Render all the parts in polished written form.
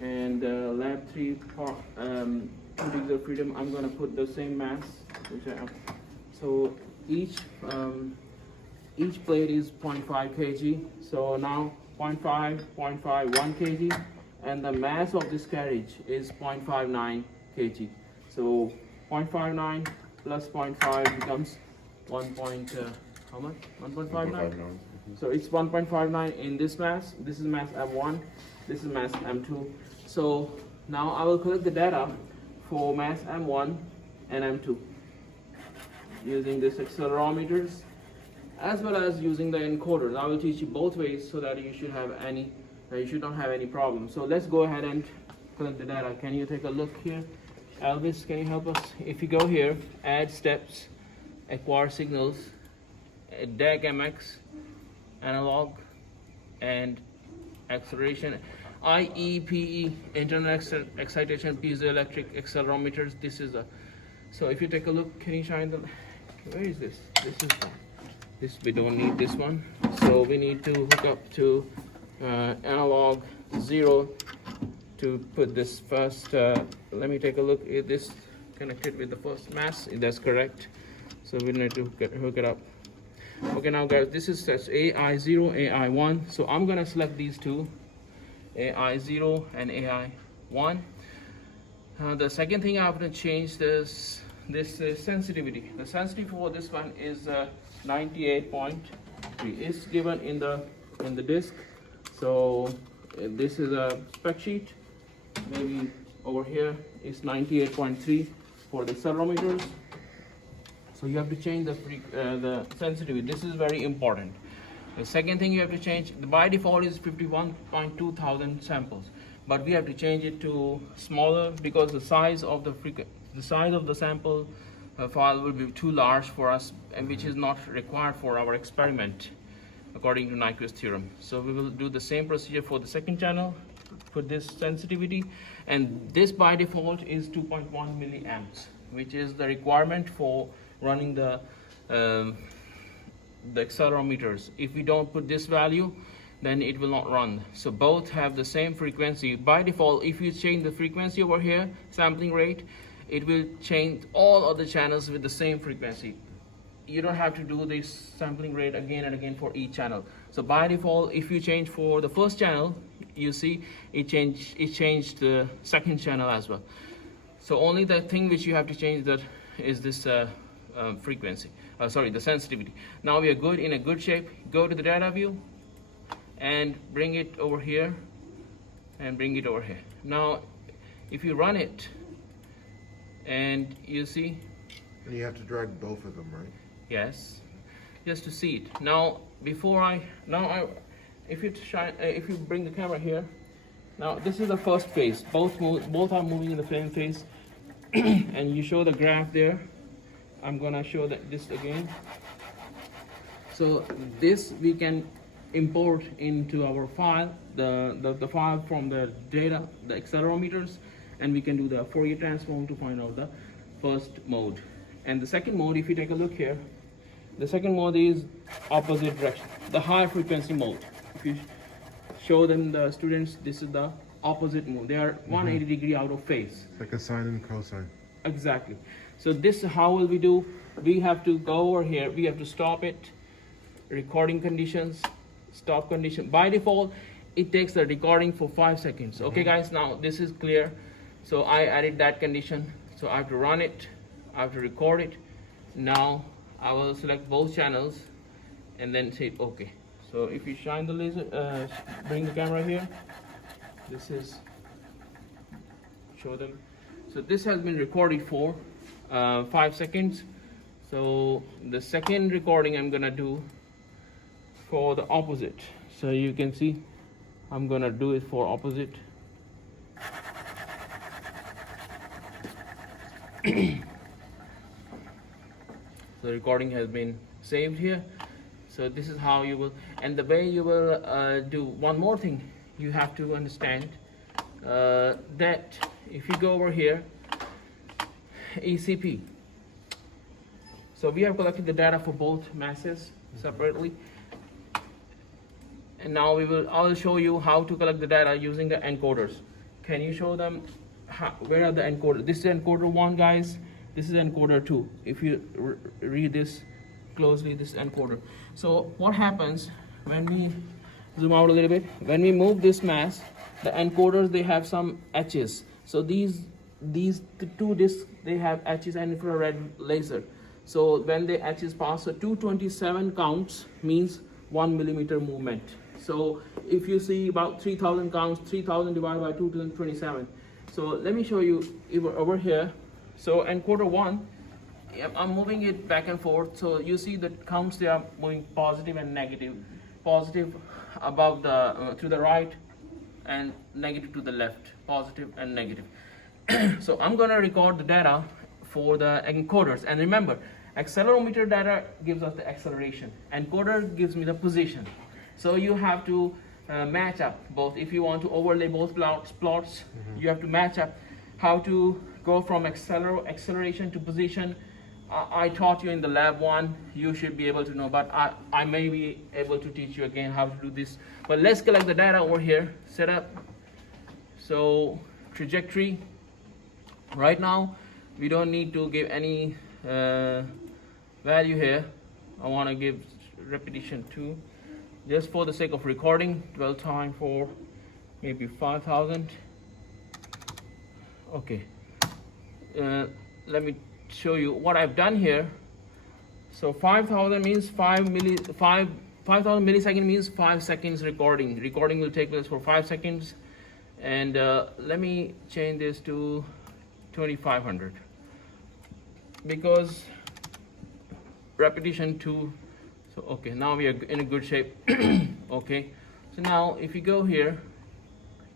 and lab 3 part 2 degrees of freedom, I'm going to put the same mass which I have. So each plate is 0.5 kg. So now 0.5, 0.5, 1 kg, and the mass of this carriage is 0.59 kg. So 0.59 plus 0.5 becomes 1. How much? 1.59. So it's 1.59 in this mass. This is mass M1. This is mass M2. So now I will collect the data for mass M1 and M2 using these accelerometers as well as using the encoders. I will teach you both ways so that you should not have any problem. So let's go ahead and collect the data. Can you take a look here? Elvis, can you help us? If you go here, add steps, acquire signals, DAG MX, analog, and acceleration, IEPE, internal excitation piezoelectric accelerometers. This is so if you take a look, can you shine the, where is this? This we don't need this one. So we need to hook up to analog 0 to put this first. Let me take a look. Is this connected with the first mass? That's correct. So we need to hook it up. Okay, now guys, this is AI0, AI1. So I'm gonna select these two, AI0 and AI1. The second thing I have to change this sensitivity. The sensitivity for this one is 98.3. It's given in the disk. So this is a spec sheet. Maybe over here is 98.3 for the accelerometers. So you have to change the sensitivity. This is very important. The second thing you have to change, by default is 51.2 thousand samples, but we have to change it to smaller because the size of the sample file will be too large for us, and which is not required for our experiment according to Nyquist theorem. So we will do the same procedure for the second channel, put this sensitivity, and this by default is 2.1 milliamps, which is the requirement for running the accelerometers. If we don't put this value, then it will not run. So both have the same frequency. By default, if you change the frequency over here, sampling rate, it will change all other channels with the same frequency. You don't have to do this sampling rate again and again for each channel. So by default, if you change for the first channel, you see it changed the second channel as well. So only the thing which you have to change that is this frequency, the sensitivity. Now we are good, in a good shape. Go to the data view and bring it over here and bring it over here. Now if you run it and you see, and you have to drag both of them, right? Yes, just to see it. Now if you bring the camera here, now this is the first phase. Both are moving in the same phase. And you show the graph there. I'm gonna show this again. So this we can import into our file, the file from the data, the accelerometers, and we can do the Fourier transform to find out the first mode. And the second mode, if you take a look here, the second mode is opposite direction, the high frequency mode. If you show them, the students, this is the opposite mode. They are 180 degree out of phase. Like a sine and cosine. Exactly. So this, how will we do? We have to go over here. We have to stop it. Recording conditions, stop condition. By default, it takes the recording for 5 seconds. Okay, guys. Now this is clear. So I added that condition. So I have to run it. I have to record it. Now I will select both channels and then say okay. So if you shine the laser, bring the camera here. This is, show them. So this has been recorded for 5 seconds. So the second recording I'm gonna do for the opposite. So you can see I'm gonna do it for opposite. The recording has been saved here. So this is how you will, and the way you will do one more thing. You have to understand that if you go over here, ECP. So we have collected the data for both masses separately, and now I will show you how to collect the data using the encoders. Can you show them where are the encoders? This is encoder 1, guys. This is encoder 2. If you read this closely, this encoder. So what happens when we zoom out a little bit, when we move this mass, the encoders, they have some etches. So these two discs, they have etches and infrared laser. So when the etches pass, so 227 counts means 1 millimeter movement. So if you see about 3000 counts, 3000 divided by 227. So let me show you over here. So encoder 1, I'm moving it back and forth. So you see the counts, they are moving positive and negative. Positive above the to the right, and negative to the left. Positive and negative. So I'm going to record the data for the encoders. And remember, accelerometer data gives us the acceleration. Encoder gives me the position. So you have to match up both. If you want to overlay both plots, you have to match up how to go from acceleration to position. I taught you in the lab 1, you should be able to know, but I may be able to teach you again how to do this. But let's collect the data over here, set up. So trajectory, right now we don't need to give any value here. I want to give repetition 2, just for the sake of recording. Dwell time for maybe 5000. Okay, let me show you what I've done here. So 5000 means 5000 millisecond means 5 seconds recording. Recording will take place for 5 seconds. And let me change this to 2500 because repetition 2. So okay, now we are in a good shape. Okay, so now if you go here,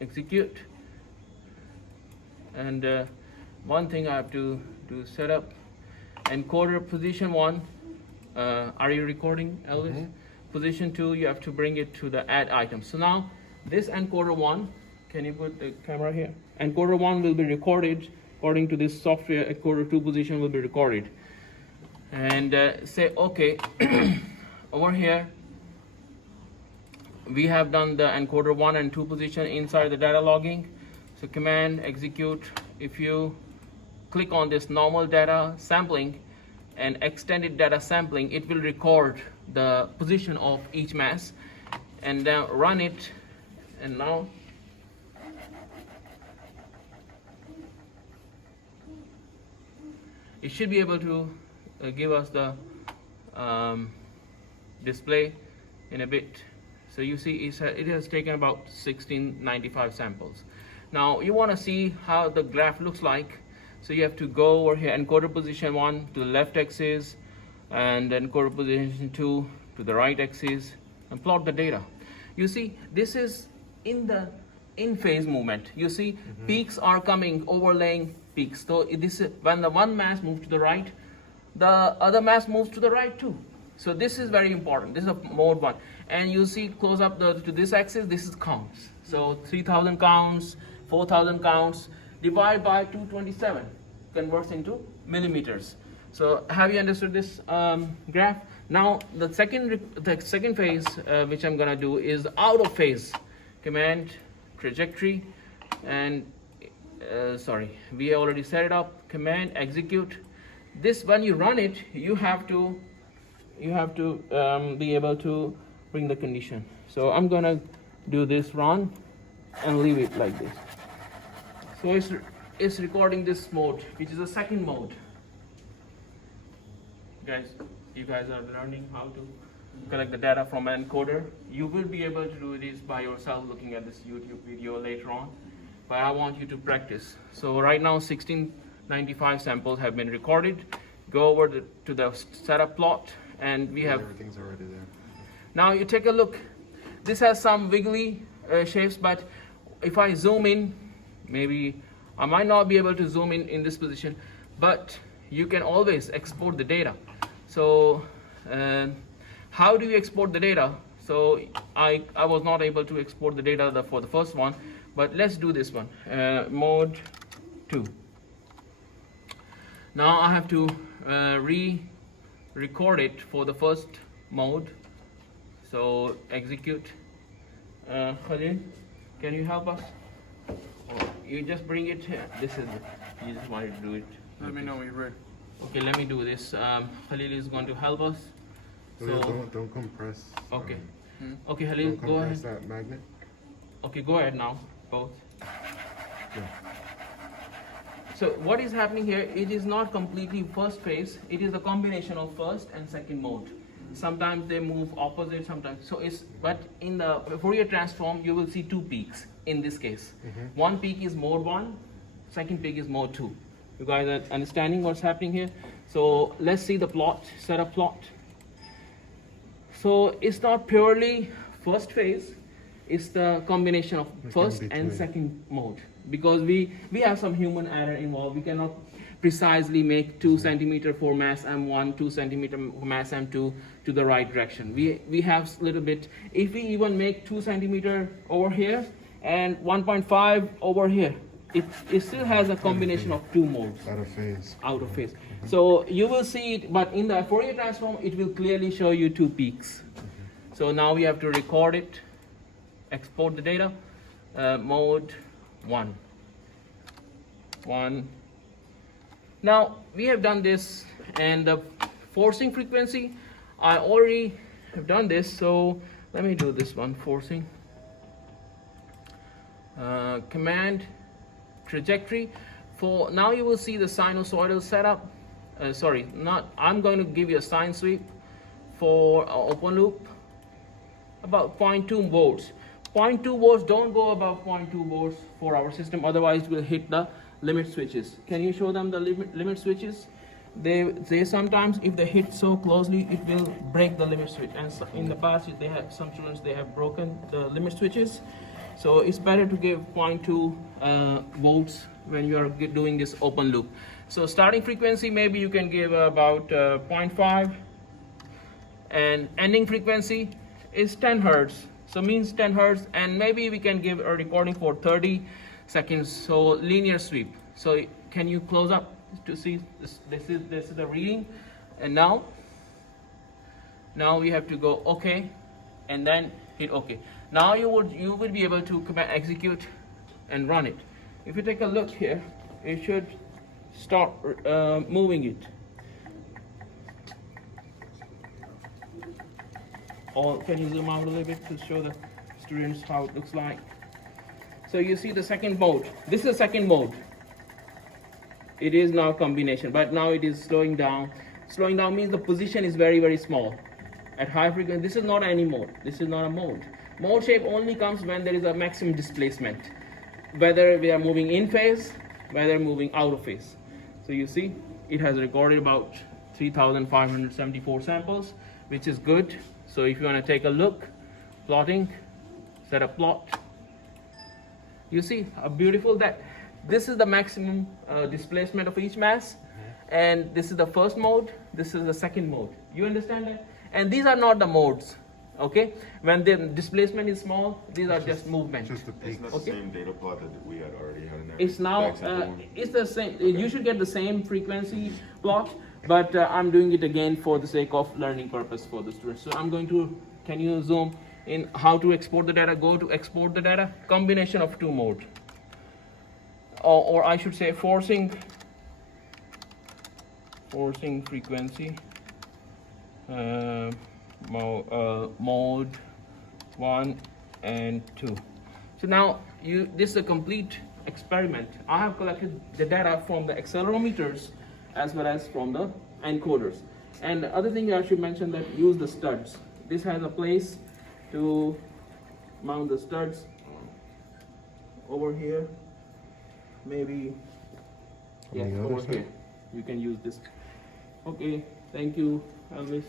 execute, and one thing I have to do, set up encoder position 1. Are you recording, Elvis? Position 2, you have to bring it to the add item. So now this encoder 1, can you put the camera here? Encoder 1 will be recorded according to this software. Encoder 2 position will be recorded. And say okay. Over here we have done the encoder 1 and 2 position inside the data logging. So command execute. If you click on this normal data sampling and extended data sampling, it will record the position of each mass, and then run it. And now it should be able to give us the display in a bit. So you see it has taken about 1695 samples. Now you want to see how the graph looks like. So you have to go over here, encoder position 1 to the left axis, and encoder position 2 to the right axis, and plot the data. You see this is in phase movement. You see peaks are coming, overlaying peaks. So this is when the one mass moves to the right, the other mass moves to the right too. So this is very important. This is a mode 1, and you see close up to this axis. This is counts. So 3000 counts, 4000 counts, divide by 227, converts into millimeters. So have you understood this graph? Now the second phase which I'm gonna do is out of phase. Command trajectory, and sorry, we already set it up. Command execute. This, when you run it, you have to be able to bring the condition. So I'm gonna do this run and leave it like this. So it's recording this mode, which is the second mode. Guys, you guys are learning how to collect the data from an encoder. You will be able to do this by yourself looking at this YouTube video later on, but I want you to practice. So right now 1695 samples have been recorded. Go over to the setup plot, and we have everything's already there. Now you take a look. This has some wiggly shapes, but if I zoom in, maybe I might not be able to zoom in this position, but you can always export the data. So how do you export the data? So I was not able to export the data for the first one, but let's do this one. Mode 2. Now I have to re-record it for the first mode. So execute, Khalil, can you help us? Or you just bring it here. This is it. You just wanted to do it. Let me know when you're ready. Okay, let me do this. Khalil is going to help us. Oh, So, yeah, don't compress. okay. Hmm? Okay, Khalil, Don't go compress ahead. that magnet. Okay, go ahead now, both. Yeah. So what is happening here, it is not completely first phase, it is a combination of first and second mode. Sometimes they move opposite, sometimes, so it's, but in the Fourier transform, you will see two peaks in this case. One peak is mode 1, second peak is mode 2. You guys are understanding what's happening here? So let's see the plot, setup plot. So it's not purely first phase, it's the combination of Like first in and between. second mode, because we have some human error involved. We cannot precisely make 2 centimeter for mass M1, 2 centimeter mass M2 to the right direction. We have little bit, if we even make 2 centimeter over here and 1.5 over here, it still has a combination of two modes Out of phase. out of phase. So you will see it, but in the Fourier transform, it will clearly show you two peaks. So now we have to record it, export the data, mode 1. Now we have done this, and the forcing frequency, I already have done this, so let me do this one, forcing. Command trajectory. For now you will see the sinusoidal setup. I'm going to give you a sine sweep for open loop about 0.2 volts. 0.2 volts, don't go above 0.2 volts for our system, otherwise we'll hit the limit switches. Can you show them the limit switches? They sometimes, if they hit so closely, it will break the limit switch, and so in the past they have some students, they have broken the limit switches. So it's better to give 0.2 volts when you are doing this open loop. So starting frequency, maybe you can give about 0.5, and ending frequency is 10 hertz. So means 10 hertz, and maybe we can give a recording for 30 seconds. So linear sweep. So can you close up to see this? This is the reading, and now we have to go OK, and then hit OK. Now you will be able to execute and run it. If you take a look here, it should start moving it. Or can you zoom out a little bit to show the students how it looks like? So you see the second mode. This is the second mode. It is now combination, but now it is slowing down. Slowing down means the position is very, very small. At high frequency, this is not any mode. This is not a mode. Mode shape only comes when there is a maximum displacement, whether we are moving in phase, whether moving out of phase. So you see, it has recorded about 3,574 samples, which is good. So if you want to take a look, plotting, set a plot, you see how beautiful that. This is the maximum displacement of each mass, and this is the first mode, this is the second mode. You understand that? And these are not the modes, okay? When the displacement is small, these are just movement. Just the peak. Isn't that Okay. the same data plot that we had already had in there? It's now, Back sample one? it's the same, you should get the same frequency plot, but I'm doing it again for the sake of learning purpose for the students. So I'm going to, can you zoom in how to export the data? Go to export the data, combination of two modes. Or I should say forcing frequency, mode 1 and 2. So now this is a complete experiment. I have collected the data from the accelerometers as well as from the encoders. And the other thing I should mention, that use the studs. This has a place to mount the studs over here. Maybe On yes, the other over side? here. You can use this. Okay, thank you, Elvis.